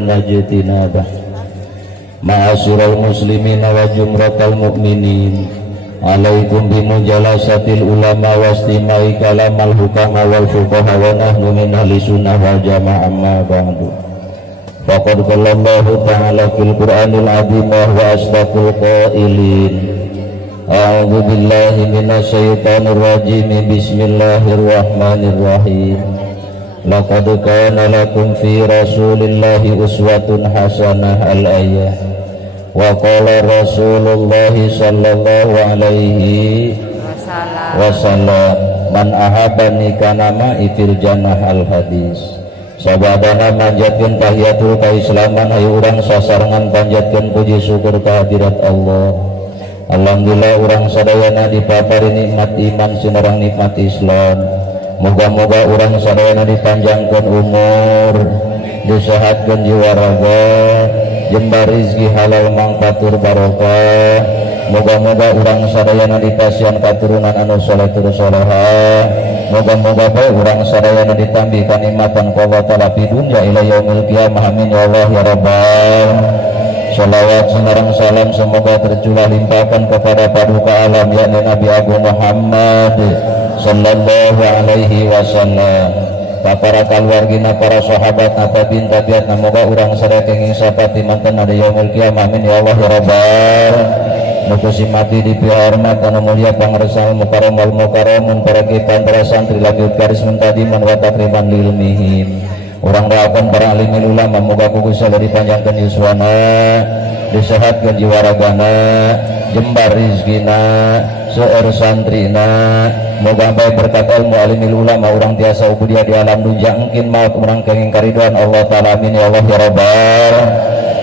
warzuqna jitinabah. Ma'asyiral muslimin wa jumratal mu'minin, alaikum bimujalasatil ulama wastimai kalamal hukama wal fuqaha wa nahnu min ahli sunnah wal jamaah, amma ba'du. Faqad qala Allahu ta'ala fil Qur'anil 'azim wa huwa asdaqul qailin. A'udzu billahi minasy syaithanir rajim. Bismillahirrahmanirrahim. Laqad kana lakum fi rasulillahi uswatun hasanah al-ayah. Wa qala Rasulullah sallallahu alaihi wasallam, man ahabani kana ma'i fil jannah al-hadis. Sabadana manjatkeun tahiyatul kaislaman hayu urang sasarengan panjatkeun puji syukur kehadirat Allah. Alhamdulillah urang sadayana dipapari nikmat iman sinareng nikmat Islam. Moga-moga urang sadayana dipanjangkeun umur, disehatkeun jiwa raga, jembar rizki halal mangpatur barokah. Moga-moga urang sadayana dipasihan katurunan anu saleh tur salehah. Moga-moga bae urang sadayana ditambi kanikmatan Allah taala fi dunya ila yaumil qiyamah. Amin ya Allah ya rabbal. Shalawat senarang salam semoga tercurah limpahkan kepada paduka alam yakni Nabi Agung Muhammad sallallahu alaihi wasallam, para keluargina, para sahabat, tabiin tabiat, namoga urang sadaya kenging sapati manten ada yaumil qiyamah. Amin ya Allah ya rabbal. Mukusi mati di hormat anu mulia pangarsana mukarramal mukarramun para kipan para santri lagi garis mentadiman wa takriman lilmihim. Urang doakeun para alim ulama moga kugus sadaya dipanjangkeun yuswana, disehatkeun jiwa ragana, jembar rizkina, seueur santrina. Moga bae berkat ilmu alimil ulama urang tiasa ubudiah di alam dunya engkin maut urang kenging kariduan Allah taala. Amin ya Allah ya rabbal.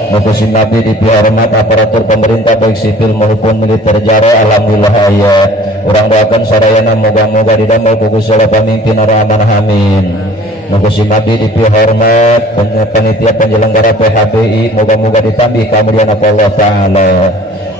Mukusin Nabi di hormat aparatur pemerintah baik sipil maupun militer jare alhamdulillah aya. Urang doakeun sadayana moga-moga didamel ku Gusti Allah pamimpin ora amanah amin. Mukusin Nabi di hormat panitia penyelenggara PHBI moga-moga ditambih kemudian Allah taala.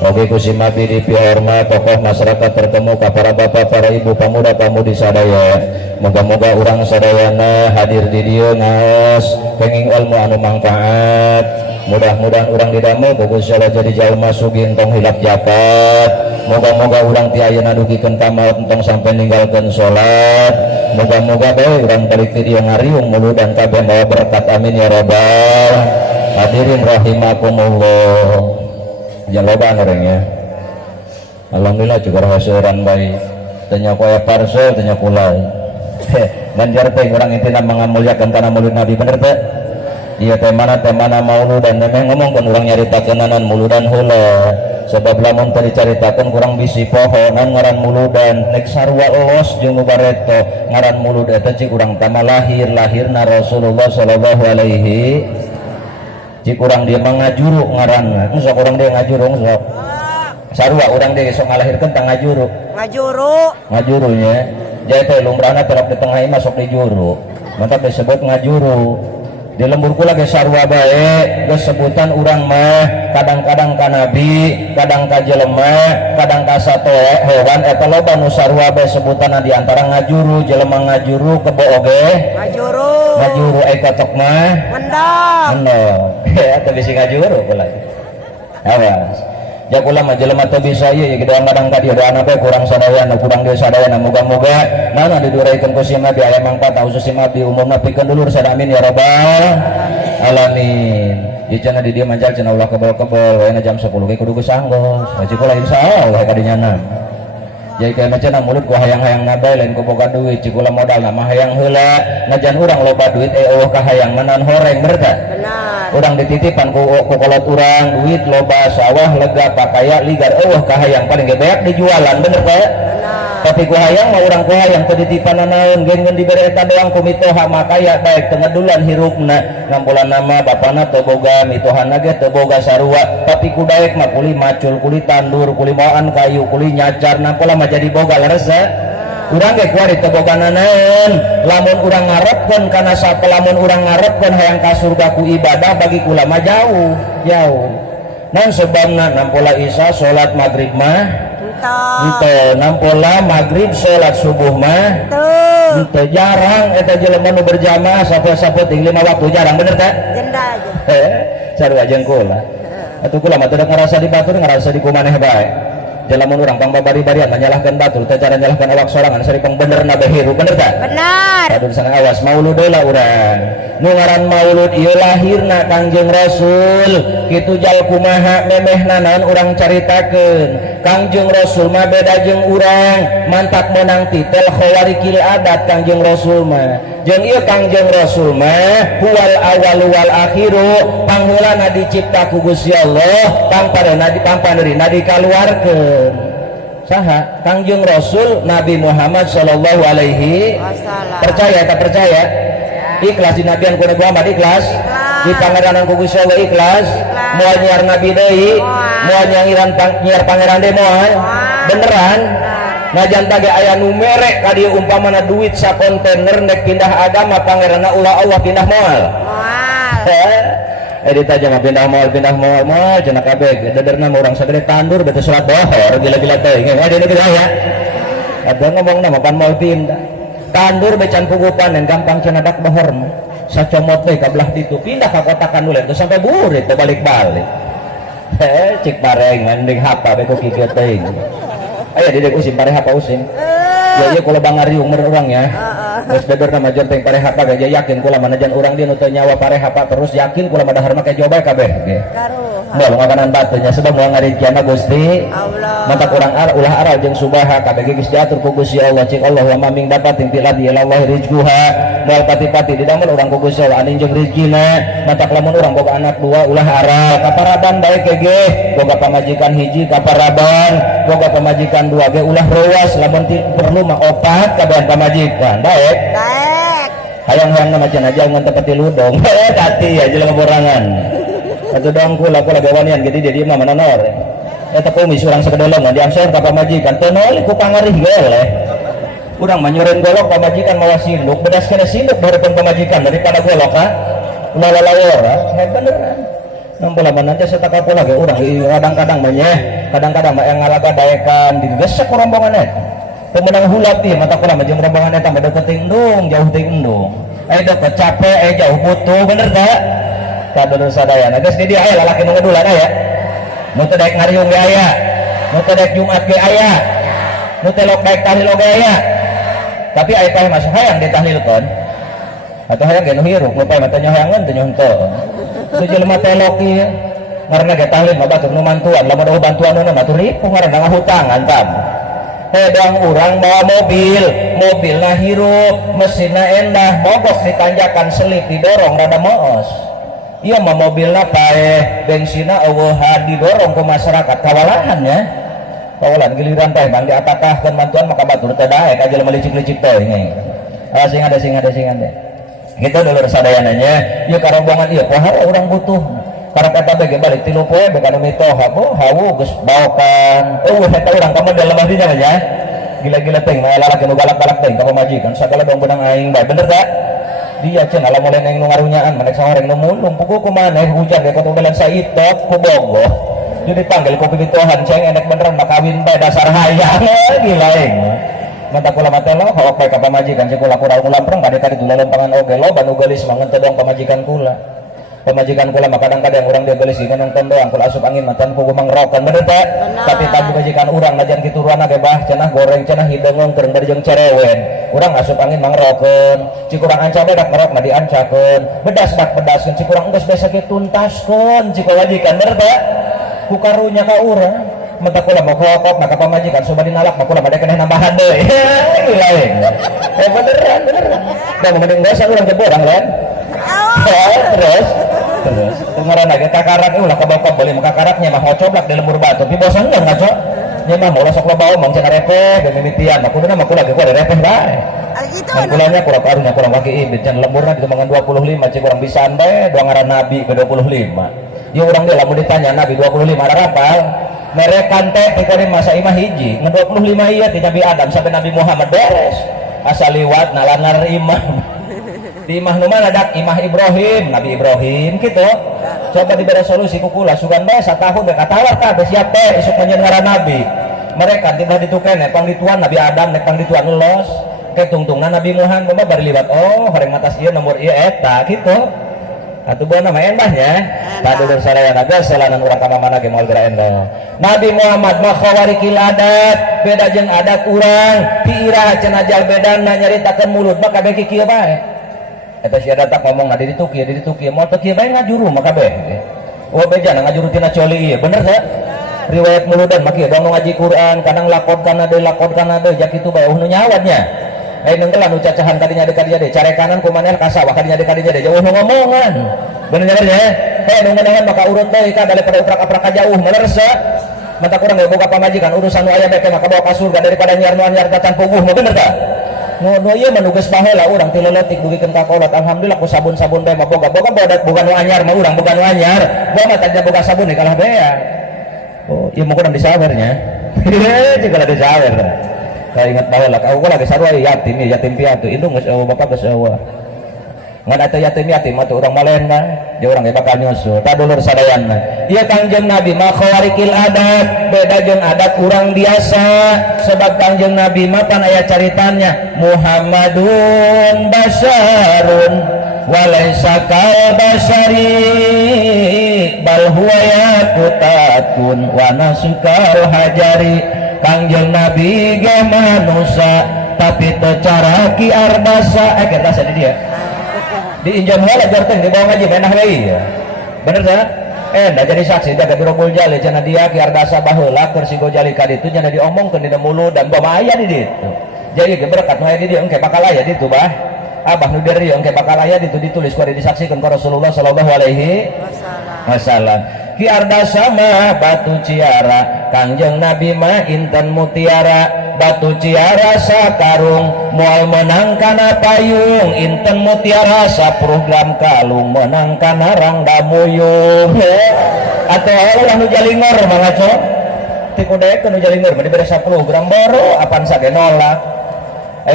Oke Gusti Nabi di hormat tokoh masyarakat tertemu ka para bapak, para ibu, pamuda, pamudi sadaya. Moga-moga urang sadayana hadir di dieu ngaos kenging ilmu anu mangfaat. Mudah-mudahan urang didamel ku Gusti Allah jadi jalma sugih entong hilap jakat. Moga-moga urang ti ayeuna dugikeun ka maot entong sampai ninggalkeun salat. Moga-moga bae urang balik ti dieu ngariung muludan kabeh mawa berkat. Amin ya rabbal. Hadirin rahimakumullah. Jaloban orangnya. Alhamdulillah juga rahasiran baik. Tanya koya parsel, tanya kulai. Ganjar teh urang intina mangamulyakeun kana maulid Nabi bener teh. Iya teh mana maulud dan memang ngomong kan urang nyaritakeun naon muludan heula. Sebab lamun teu dicaritakeun kurang bisi pohonan ngaran muludan. Nek sarua elos jeung mubareto ngaran mulud eta cik urang tama lahirna Rasulullah sallallahu alaihi. Cik urang dia mangajuru ngaranna. Sok urang dia ngajuru sok. Sarua urang dia sok ngalahirkeun tang ngajuru. Ngajurunya. Jadi teh lumrahna terap di tengah imah sok dijuru. Mantap disebut ngajuru. Di lembur kula ge sarua bae geus sebutan urang mah kadang-kadang ka nabi, kadang ka jelema, kadang ka satoe hewan eta loba nu sarua bae sebutanna di antara ngajuru, jelema ngajuru, kebo oge ngajuru ai katok mah mendong eta bisi ngajuru kula. Awas ja kula mah jelema teu bisa ieu kadang-kadang ka dieu doana bae kurang sadayana kurang deui sadayana moga-moga mana diduraikeun ku si Nabi aya mangkat khusus si Nabi umumna pikeun dulur sada amin ya rabbal alamin. Ieu cenah di dieu manjal cenah ulah kebol-kebol we jam 10 ge kudu geus anggos. Haji kula insyaallah ka dinyana. Jadi kayak macam mulut ku hayang-hayang nabai lain ku boga duit cikula modal nama hayang heula najan urang loba duit eueuh ka hayang manan horeng bener tak? Benar. Urang dititipan ku kolot urang duit loba sawah lega pakaya ligar eueuh ka hayang paling ge beak dijualan bener tak? Benar. Tapi ku hayang mah urang ku hayang teu dititipan naon geun dibere eta doang ku mitoha makaya baik teu ngadulan hirupna ngampulan nama bapana teu boga mitohanna ge teu boga sarua tapi ku daek mah kuli macul kuli tandur kuli moan kayu kuli nyacar napola jadi boga laresa urang ge kuari teu bogana naon lamun urang ngarepkeun kana sapa lamun urang ngarepkeun hayang ka surga ku ibadah bagi kula mah jauh naon sebabna nampola isya salat maghrib mah Ente nampula maghrib sholat subuh mah ente jarang eta jelema nu berjamaah sapoe-sapoe ting 5 waktu jarang bener teh jenda aja sarua jeung kula atuh kula mah teu ngarasa di batur ngarasa di kumaneh bae jalamun urang pang babari-barian menyalahkan batur teh cara nyalahkan awak sorangan sari pang benerna behiru bener teh benar aduh sana awas maulud heula urang nu ngaran maulud ieu lahirna Kangjeng Rasul kitu jal kumaha memehna naon urang caritakeun Kangjeng Rasul mah beda jeung urang mantak menang titel khawarikil adat Kangjeng Rasul mah jeung ieu Kangjeng Rasul mah huwal awal wal akhiru panghulana dicipta ku Gusti Allah pangpaneurina dikaluarkeun saha Kangjeng Rasul Nabi Muhammad sallallahu alaihi wasallam percaya tak percaya ikhlas di nabian ku Nabi Muhammad ikhlas di pangeranan ku Gusti Allah ikhlas moal nyiar nabi deui moal nyiar pangeran deui moal beneran najan tage aya nu mere ka dieu umpamana duit sakontainer nek pindah agama pangeranna ulah Allah pindah moal ditanya mah pindah moal cenah kabeh daderna mah urang sagede tandur bete surat bohor gila-gila teh ngeun ada negeri aya ada ngomongna mah pan moal pindah tandur becan pugupan dan gampang cenah dak bohor mah sacomot teh ka belah ditu pindah ka kotakan dulu teh sampai burit teh balik-balik cik pareng mending hapa be ku kieu teh aya di usim pareh hapa usim ya kula bangariung urang ya terus beber nama jon teng pareh hapa gak yakin kula manajan urang dia nu teu nyawa pareh hapa terus yakin kula mah dahar mah ke coba kabeh ge moal ngakanan batunya sebab moal ngarikiana Gusti Allah mata urang ulah aral jeung subaha kabeh geus diatur ku Gusti Allah cik Allah wa maming dapatin fil ardi Allah rizquha moal pati-pati didamel urang ku Gusti Allah anin jeung rezekina mata lamun urang boga anak 2 ulah aral kaparaban bae ke ge boga pamajikan hiji kaparaban boga pamajikan 2 ge ulah ruas lamun perlu mah 4 kabehan pamajikan baik hayang-hayang nama cenah aja ngan tepeti ludong tati ya jelema borangan atuh dong kula gawanian gede di dieu mah manonor eta kumis urang sakedolongan diangsor ka pamajikan teu nolih ku pangarih geleh urang mah nyoreun golok pamajikan mawa sinduk bedas kana sinduk barupan pamajikan daripada golok ha ulah lalawora beneran nampula mah nanti sataka pula ge urang kadang-kadang mah nyeh kadang-kadang mah yang ngalagadaekan digesek rombongan eta pemenang hulat ieu mata kula mah jeung rombongan eta mah deukeut endung jauh teh endung deukeut capek jauh butuh bener tak kadulur sadayana geus di dieu aya lalaki nu ngadulan aya nu teu daek ngariung ge aya nu teu daek Jumat ge aya nu teu daek tahlil ge aya tapi aya pae masuk hayang ditahlilkeun atuh hayang ge nu hirup nu pae mah teu nyohangeun teu nyonto teu jelema teh lok ieu ngaranna ge tahlil mah batur nu mantuan lamun ada bantuanna mah teu ripuh ngaranna ngahutangan tam hedang urang bawa mobilna hirup mesinna endah mogok ditanjakan selip didorong rada moos iya mah mobilna paeh bensinna eueuhan didorong ke masyarakat kawalahan ya kawalan giliran teh bang diatakahkeun bantuan maka batur teh daek aja lemah licik-licik teh ini sing ada gitu dulur sadayana nya ieu karombongan ieu poha urang butuh para kata bagi balik tilu poe bekana mitoha bo hawu geus baokan eta urang ka modal lemah dinya nya gila-gila teh mah lalaki nu galak-galak teh ka pamajikan sagala dong benang aing bae bener tak dia cenah lamun neng nu ngarunyaan manek sawareng nu mulung pugu ku maneh hujan ge kudu belan saitot ku bogoh jadi panggil ku pigituhan ceng enek beneran mah kawin bae dasar hayang gila aing mata kula mah teh lo hawak bae ka pamajikan cek kula kurang ulampreng kade tadi dulu lempangan oge lo banu geulis mah ngan teu dong pamajikan kula mah kadang-kadang urang dia geulis ngan nonton doang kula asup angin mantan pugu mangrokan bener teh tapi pamajikan urang najan kitu ruana ge bah cenah goreng cenah hideung keur bari jeung cerewen urang asup angin mangrokeun cik urang anca dak ngerok mah diancakeun bedas dak bedaskeun cik urang geus besa ge tuntaskeun cik wajikan bener teh ku karunya ka urang mata kula mah kokok maka pamajikan coba dinalak mah kula mah keneh nambahan deui lain beneran da mending desa urang teh borang lain terus ngaranna ge kakarak ulah kabokok beli mah kakaraknya mah ngocoblak di lembur batu tapi bosan enggak ngaco nya mah ulah sok loba omong cenah repeh ge mimitian mah kuduna mah kula ge kudu repeh bae kan kulanya kurang karunya kurang kaki ibit can lemburna di mangan 25 cik kurang bisaan bae doang ngaran nabi ke 25 ieu urang ge lamun ditanya nabi 25 ada rapal merekan teh tikari masa imah hiji nge 25 ieu ti Nabi Adam sampai Nabi Muhammad beres asal liwat nalangar imah di imah nu mana dak imah Ibrahim Nabi Ibrahim gitu coba diberi solusi ku kula sugan bae satahun bek katawar kabeh siap teh isuk menyeun ngaran nabi mereka tiba ditukene pang dituan Nabi Adam nek pang dituan los ke tungtungna Nabi Muhammad bari libat oh horeng matas ieu nomor ieu eta gitu atuh bae nama endahnya tadi bersaraya nabi selanan urang ka mana ge moal geura endah Nabi Muhammad mah khawarikil adat beda jeung adat urang ti ira cenah jal bedana nyaritakeun mulut mah kabeh kieu bae eta sia datang ngomong di ditu kieu moal teu kieu bae ngajuru mah kabeh oh bejana ngajuru tina coli ieu bener teh riwayat muludan mah kieu dong ngaji Quran kadang lakon kana deui jak kitu bae nu nyawadnya nenggelan nu cacahan kadinya deh care kanan kumanel kasawah kadinya deh jauh nu ngomongan bener-bener ya nu ngeunaheun maka urut deui ka daripada uprak-uprak ka jauh melersa mata kurang ge boga pamajikan urusan nu aya beke maka bawa ka surga daripada nyiar tatan puguh mah bener tah nu ieu mah nugas baheula urang ti leuletik dugikeun ka kolot alhamdulillah ku sabun-sabun bae mah boga boga nu anyar mah urang boga nu anyar bae mah tanya boga sabun kalah bea oh ieu mah kurang disawernya cigala disawer saya ingat bahwa lah aku lagi sarua yatim piatu indung geus eueuh bapak geus eueuh ngan atuh yatim atuh urang malena jeung urang ge bakal nyusul ta dulur sadayanna ieu Kangjeng Nabi mah khawarikil adat beda jeung adat urang biasa sebab Kangjeng Nabi mah pan aya caritannya Muhammadun basyarun walaysa kal basari bal huwa yaqutatun wa nasukal hajari Kangjeng Nabi ge manusia tapi teu cara ki ardasa kertas di dia diinjam heula jarteng di bawah ngaji menah deui bener tah da jadi saksi jaga birobul jali cenah dia ki ardasa baheula keur si gojali ka ditu nya diomongkeun dina mulut dan bawa aya di ditu jadi ge berkat nu aya di dieu engke bakal aya ditu bah abah nu dari engke bakal aya ditu ditulis ku disaksikan ku Rasulullah sallallahu alaihi wasallam ki ardasa mah batu ciara Kangjeng Nabi mah inten mutiara batu ciara sakarung moal menang kana payung inten mutiara 10 gram kalung menang kana rangda muyung atuh Allah nu jalingor mah ngaco ti kudekeun nu jalingor mah dibere 10 gram boro apan sage nolak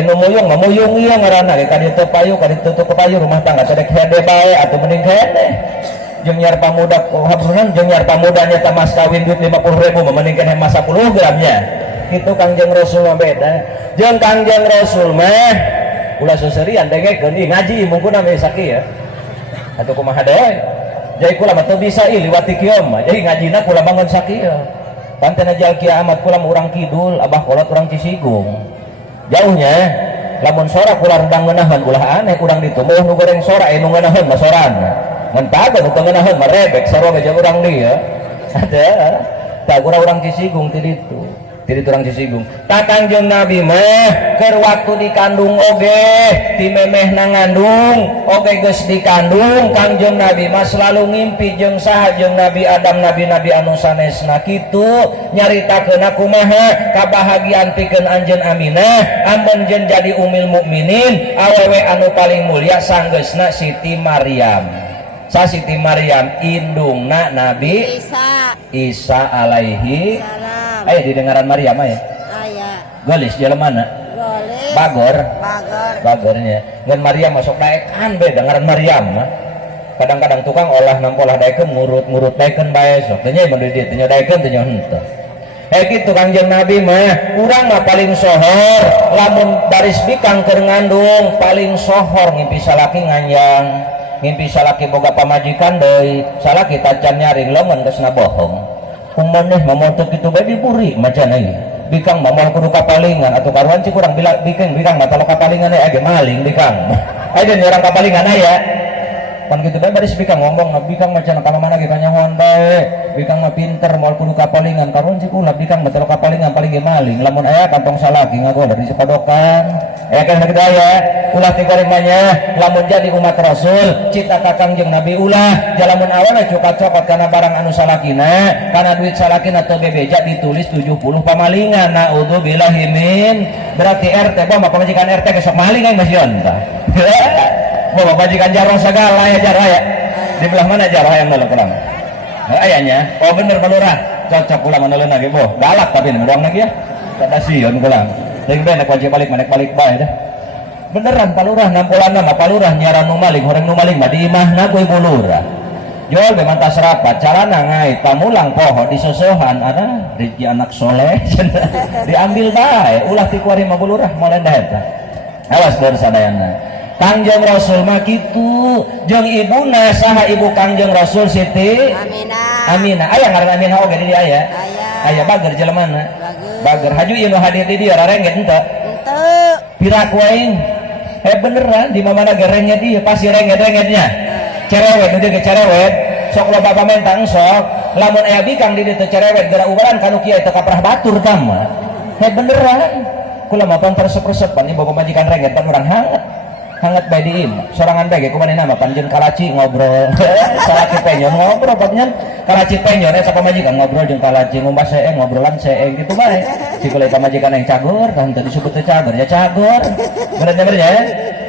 nu muyung mah muyung ieu ngaranna ge ka ditu payung ka ditu payung rumah tangga cedek hede bae atuh mending hede jeung nyar pamuda haburan jeung nyar pamuda nya mas kawin duit 50.000 mendingkeun hemas 10 gramnya kitu Kangjeng Rasul mah beda jeung Kangjeng Rasul mah ulah seserian dengekeun ngaji mungkuna mah sakieu atuh kumaha deui jadi kula mah teu bisa liwati kieu mah jadi ngajina kula bangun sakieu pantena jal kiamat kula urang kidul abah kolot urang Cisigung jauhnya lamun sora kula rendang ngeunaheun ulah aneh urang ditu meuh nu goreng sora nu ngeunaheun mah sorana mentah nu tengenaheun mah rebek sarua jeung urang dieu ada tah urang Cisigung ti ditu urang Cisigung ta Kangjeng Nabi mah keur waktu dikandung oge ti memehna ngandung oge geus dikandung Kangjeng Nabi mah selalu ngimpi jeung saha jeung Nabi Adam nabi anu sanesna kitu nyaritakeun kumaha kabahagiaan pikeun anjeun Aminah amun jeun jadi umil mukminin awewe anu paling mulia sanggeusna Siti Maryam sa Siti Maryam indungna Nabi Isa alaihi salam didengaran Maryam aya gelis jelemana bagor bagornya ngan Maryam masuk daekan be dengaran Maryam mah kadang-kadang tukang olah nampolah daekeun ngurut daekeun bae sok teh nya mun di dieu daekeun teh nya henteu kitu Kangjeng Nabi mah urang mah paling sohor lamun baris bikang keur ngandung paling sohor ngimpi salaki nganjang ngimpi salaki boga pamajikan deui salaki tacan nyaring leungeun geusna bohong kumaneh mamonteu kitu bae diburi macan ieu bikang mah moal kudu kapalingan atuh karuan cik urang bikang mah talo kapalingan aya ge maling bikang aya deui urang kapalingan aya pan kitu bae baris bikang ngomong bikang macan ka mana ge kanyahoan bae bikang mah pinter moal kudu kapalingan karuan cik ulah bikang mah talo kapalingan paling ge maling lamun aya kantong salaki ngagoler di padokan kan kitu aya ulah ti karimanya lamun jadi umat Rasul cita ka Kangjeng Nabi ulah jalamun awalna cokot-cokot kana barang anu salakina kana duit salakina teu bebeja ditulis 70 pamalingan naudzubillahi min berarti RT mah pamajikan RT besok maling aing masieun tah bawa pamajikan jarong segala ya jarah ya di belah mana jarah yang nolak kurang ayanya oh bener balurah cocok ulah maneuleuna ge boh galak tapi urang lagi ya kada sieun kurang teuing bae nek wajib balik bae dah beneran palurah nampulanna mah palurah nyaran nu maling horeng nu maling mah di imahna ku ibu lurah jual be mantas rapat carana ngai pamulang poho disosohan ada rezeki anak soleh diambil bae ulah ti kuari mah bulurah molen da eta awas deur sadayana Kangjeng Rasul mah kitu jeung ibuna saha ibu Kangjeng Rasul Siti Aminah aya ngaran Aminah oge di dieu aya aya bager jelemana bager haju ieu nu hadir di dieu rarengget henteu piraku aing beneran di mana gerengnya dia pasti rengget-renggetnya cerewet nu dieu cerewet sok loba pamentang sok lamun aya bikang di dieu cerewet gara ubaran kanu kieu teu kaprah batur tama beneran kula mah pan resep-resepan ieu bapak majikan rengget pan urang hangat bae di imah sorangan bae ge kumanehna mah panjeun kalaci ngobrol salaki penyon ngobrol panjeun kalaci penyon eta pamajikan ngobrol jeung kalaci ngumbah seeng ngobrolan seeng kitu bae cikulah pamajikan yang cagur kan teu disebut teh cagur ya cagur bener ya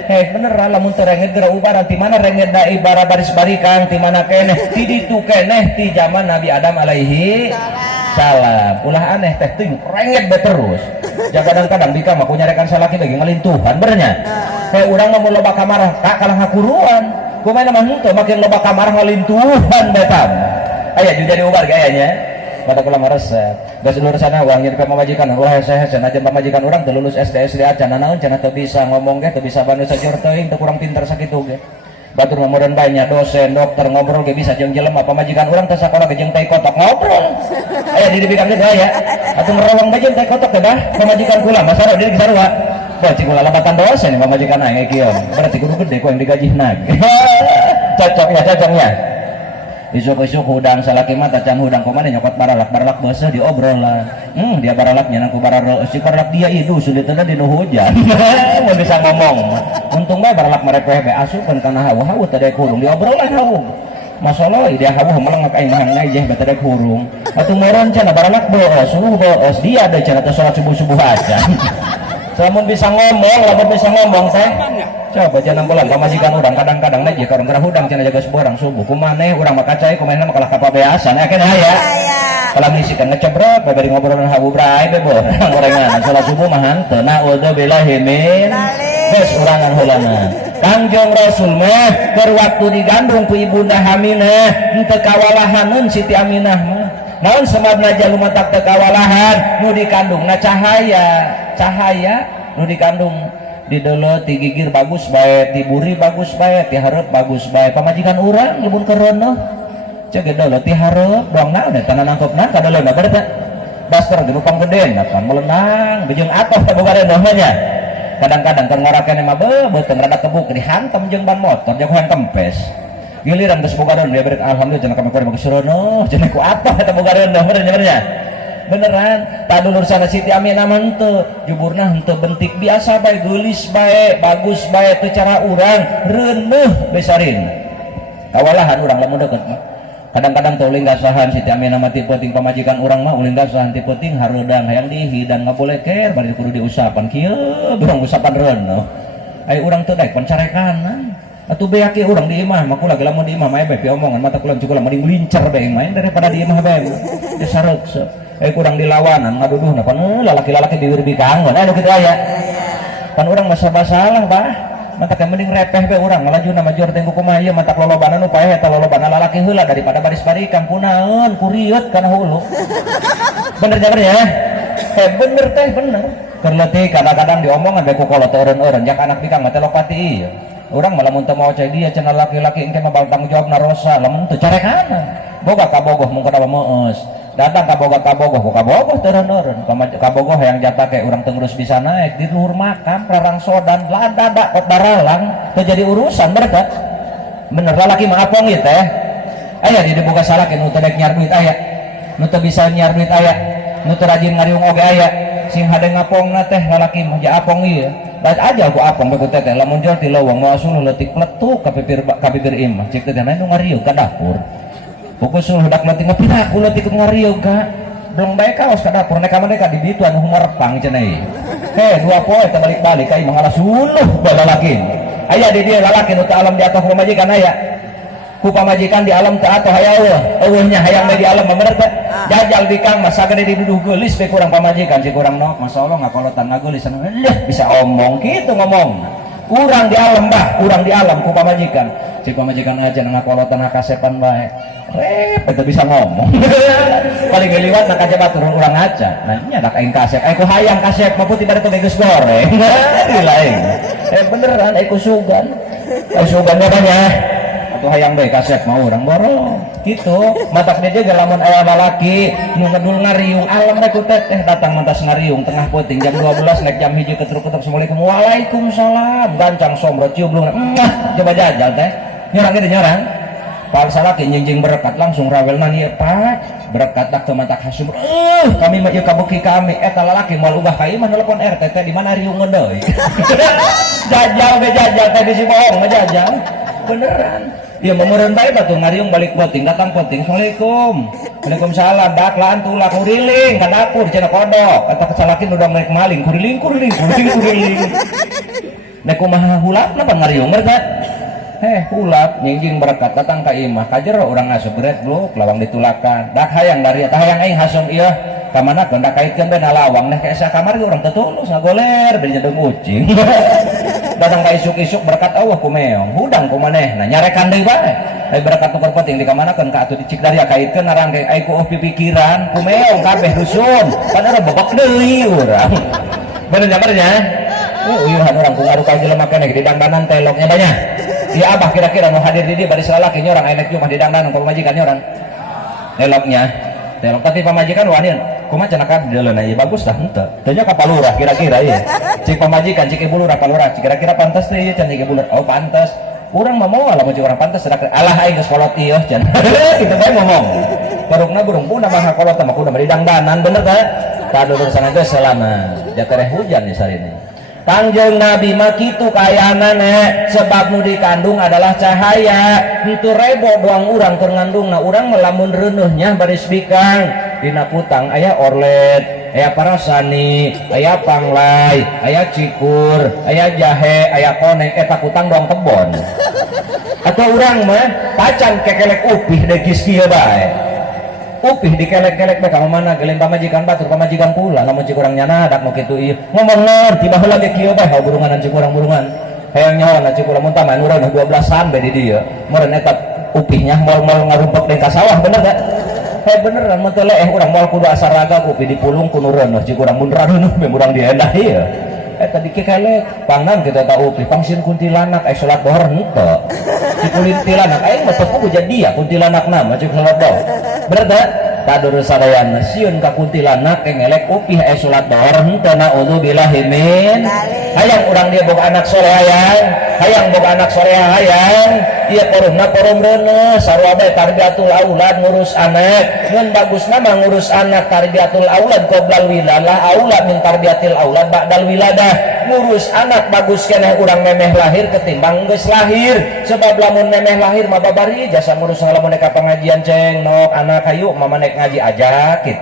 bener lamun teu rengget geura ubaran ti mana renggetna ibarat baris barikan ti mana keneh ti ditu keneh ti zaman Nabi Adam alaihi salam ulah aneh teh teuing rengget bae terus ya kadang-kadang bika mah kunyarekan salaki bagi ngalintuhan benernya urang mah mun loba kamar tak kalah ngakuruan kumaha mah henteu makin loba kamar ngalintuhan betam aya juga diubar gayanya pada kula resep geus lulusan awang nyeri pamajikan ulah hese-hese najan pamajikan urang teu lulus SD SD acan naon cenah teu bisa ngomong ge teu bisa bantu sajur teuing teu kurang pinter sakitu ge batur mah modern bae nya dosen dokter ngobrol ge bisa jeung jelema pamajikan urang teh sakola ge jeung tai kotok ngobrol aya di bikang teh aya atuh ngerowong bae jeung tai kotok teh dah pamajikan kula masaro diri sarua cik kula labatan dosen pamajikan aing kieu berarti kudu gede ku yang digajihna cocok ya isuk-isuk hudang salaki mah tacan hudang kumaha nyokot baralak beuseuh diobrolan dia baralaknya nang ku baralak si baralak dia itu sulit teh dinu hujan mun bisa ngomong untung bae baralak marepeh bae asupkeun kana hawu teh daek hurung diobrolan hawu masalah dia hawu melengak aing mah ngajeh bae teh daek hurung atuh meureun cenah baralak boos dia ada cenah teh salat subuh aja lamun bisa ngomong teh coba jangan bulan pamajikan urang kadang-kadang aja karung gerah hudang cenah jaga seborang subuh kumaneh urang mah kacai kumanehna mah kalah kapabeasan aya keneh aya kalau ngisikan ngecebrot bari ngobrolan habu brai be bo gorengan salat subuh mah henteu naudzubillahi min geus urangan heulana Kangjeng Rasul mah keur waktu digandung ku ibunda Aminah henteu kawalahaneun Siti Aminah mah naon semabna jalma tak teu kawalahan nu dikandungna cahaya nu dikandung di deuleut ti gigir bagus bae ti buri bagus bae ti hareup bagus bae pamajikan urang nyebut keureuh ceuk deuleut ti hareup doang naon eta nangkepna ka deuleutna berarti baster ge nu panggedean pan melenang bejeung atoh teh boga reueuh nya kadang-kadang keur ngorakeun mah beuteung rada kebuk dihantam jeung ban motor jeung hoyong kempes giliran geus boga reueuh dia beureut alhamdulillah cenah kami kudu bagus reueuh cenah ku atoh eta boga reueuh benernya beneran tak dulur sana Siti Aminah mah henteu juburna henteu bentik biasa bae geulis bae bagus bae teu cara urang reuneuh besarin kawalahan urang lamun deukeut kadang-kadang teu uling gasahan Siti Aminah mah ti penting pamajikan urang mah uling gasahan ti penting hareudang hayang dihidan ngaboleker bari kudu diusapan kieu urang usapan reuneuh ai urang teu daek pancarekanan atuh beak ieu urang di imah mah kula ge lamun di imah mah bae omongan mata kula cukup mending melincer bae main daripada di imah bae disareuk kurang dilawanan ngaduduhna pan lalaki-lalaki di bikang anu kitu aya pan urang mah salah bah mata ka mending repeh bae urang ngalajuna major teh kumaha ieu mata lolobana nu paeh eta lolobana lalaki heula daripada baris barikan kunaon kuriut kana hulu bener ya bener teh bener keur leutik kadang-kadang diomongan bae ku kolot eureun-eureun jak anak bikang mah teh lopati ieu urang mah lamun teu mau cai dia cenah laki-laki engke mah tanggung jawabna rosa lamun teu carekanan boga kabogoh mun kada meus datang kabogoh tereureun kabogoh yang jatah kayak urang teu ngurus bisa naik di luhur makam rarang sodan lada kot baralang teu jadi urusan mereka bener lalaki mah apong ieu teh aya di boga salaki nu teu daek nyar duit aya nu teu bisa nyar duit aya nu teu rajin ngariung oge aya sing hade ngapongna teh lalaki mah ja apong ieu lain aja ku apong beku teh lamun jol ti lowong moal suluh leutik pletuk ka bibir imah cik teh nu ngariung ka dapur pokok suruh dak leutik ngapina aku leutik ngariung ka belum bae kaos ka dapur neka di ditu anu humorpang cenah ieu dua poe teh balik-balik ka imah ngalah suluh bae lalaki aya di dieu lalaki nu teu alam di atas pamajikan aya ku pamajikan di alam teu atoh aya eueuhnya hayang di alam bener teh jajal bikang mah sagede diduduh geulis bae kurang pamajikan si kurang nok masyaallah ngakolotan ngageulis bisa omong kitu ngomong kurang di alam bah kurang di alam ku pamajikan cik pamajikan aja ngakolotan kasepan bae itu bisa ngomong paling ngeliwat nak aja baturun urang aja nah ini ada kain kasep aku hayang kasep mampu tiba itu geus goreng lain beneran aku sugan sugannya banyak atau hayang bae kasep mau urang borong gitu matak dia juga lamun aya lalaki nu ngedul ngariung alam bae ku teteh datang mantas ngariung tengah peuting jam 12 naik jam 1 ketruk-ketruk assalamualaikum waalaikumsalam gancang sombro ciublung coba jajal teh nyorang gitu nyorang pal salaki nyenjing berkat langsung rawelna ieu Pak berkat dak teu matak hasum kami mah ieu kabuki kami eta lalaki moal ubah ka ieu mah nelpon RT teh di mana riung deui jajal be jajal teh di si bohong mah jajal beneran iya memureun bae batu ngariung balik poting datang poting assalamualaikum waalaikumsalam dak laan tulak kuriling ka dapur cenah kodok eta kesalaki udah naik maling kuriling nek kumaha hulapna pan ngariung berkat hulap nyingjing berkat datang ka imah kajero urang asup beret blok lawang ditulakan dak hayang dari eta hayang aing hasum ieu ka mana dak kaitkeun bae lawang neh ka esa kamar ge urang teu tulus ngagoler bari jeung ucing datang ka isuk-isuk berkat Allah ku meong hudang ku manehna nyarekan deui bae ai berkat nu penting di ka manakeun ka atuh dicik dari kaitkeun narang ge ai ku pipikiran ku meong kabeh dusun padahal bebek deui urang bener nya uyuhan urang ku ngaruh ka jelema keneh di dangdanan teloknya banyak iya abah kira-kira mau hadir di dia bari salaki nyorang enek cuma di dangdanan kalau majikan nyorang teloknya telok tapi pamajikan wanian kumaha cenah ka deuleuh ieu bagus tah henteu teu nya ka palurah kira-kira ieu cik pamajikan cik ibu lurah palurah kira-kira pantes teh ieu cenah ibu lurah oh pantes urang mah moal lamun cik urang pantes alah aing geus kolot ieu cenah kitu bae ngomong barukna burung puna mah kolot mah kudu di dangdanan bener teh ka dulur sana geus selama jakareh hujan nih sarine Kangjeng Nabi mah kitu kayaanana sebab nu dikandung adalah cahaya itu rebo doang urang keur ngandungna urang melamun reuneuhnya baris bikang dina putang aya orlet aya parasani aya panglay aya cikur aya jahe aya koneng eta putang doang kebon atau urang mah pacan kekelek upih degis kieu bae upih dikelek-kelek bae ka mana geleng pamajikan batur pamajikan pula lamun cik urang nyana dak nu kitu ieu ngomongna tiba heula ge kieu bae burunganan cik urang burungan hayang nyawana cik urang mun taman urang 12an bae di dieu meureun eta upihnya moal-moal ngarumpek deui ka sawah bener gak beneran mun teh leeh urang moal kudu asaraga upih dipulung ku nu reuneuh cik urang mun rareuneuh be urang diendah ieu eta dikelek pangnan kita ta upih pangsin kuntilanak ai salat dohor henteu di kuntilanak aing mah teu kudu jadi kuntilanakna mah cik salat dohor bener tak? Tadur sadayana sieun ka kuntilanak ngelek upih salat dohor henteu naudzubillahi min hayang urang dia boga anak soleh hayang boga anak soleh hayang ieu poruhna porum reuneuh sarua bae tarbiyatul aulad ngurus anak mun bagusna mah ngurus anak tarbiyatul aulad qoblal wiladah aulad min tarbiyatil aulad ba'dal wiladah ngurus anak bagus keneh urang memeh lahir ketimbang geus lahir sebab lamun memeh lahir mah babari jasa ngurus lamun ka pengajian ceng nok anak hayu mama nek ngaji aja gitu